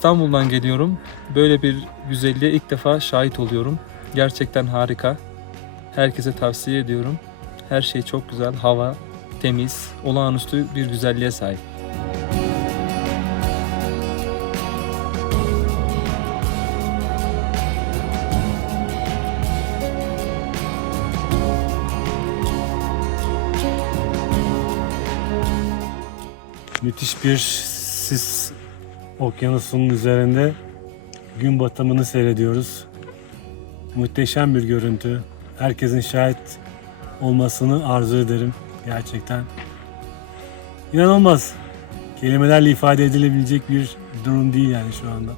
İstanbul'dan geliyorum. Böyle bir güzelliğe ilk defa şahit oluyorum. Gerçekten harika. Herkese tavsiye ediyorum. Her şey çok güzel. Hava temiz, olağanüstü bir güzelliğe sahip. Müthiş bir sis okyanusunun üzerinde gün batımını seyrediyoruz. Muhteşem bir görüntü. Herkesin şahit olmasını arzu ederim. Gerçekten İnanılmaz. Kelimelerle ifade edilebilecek bir durum değil yani şu anda.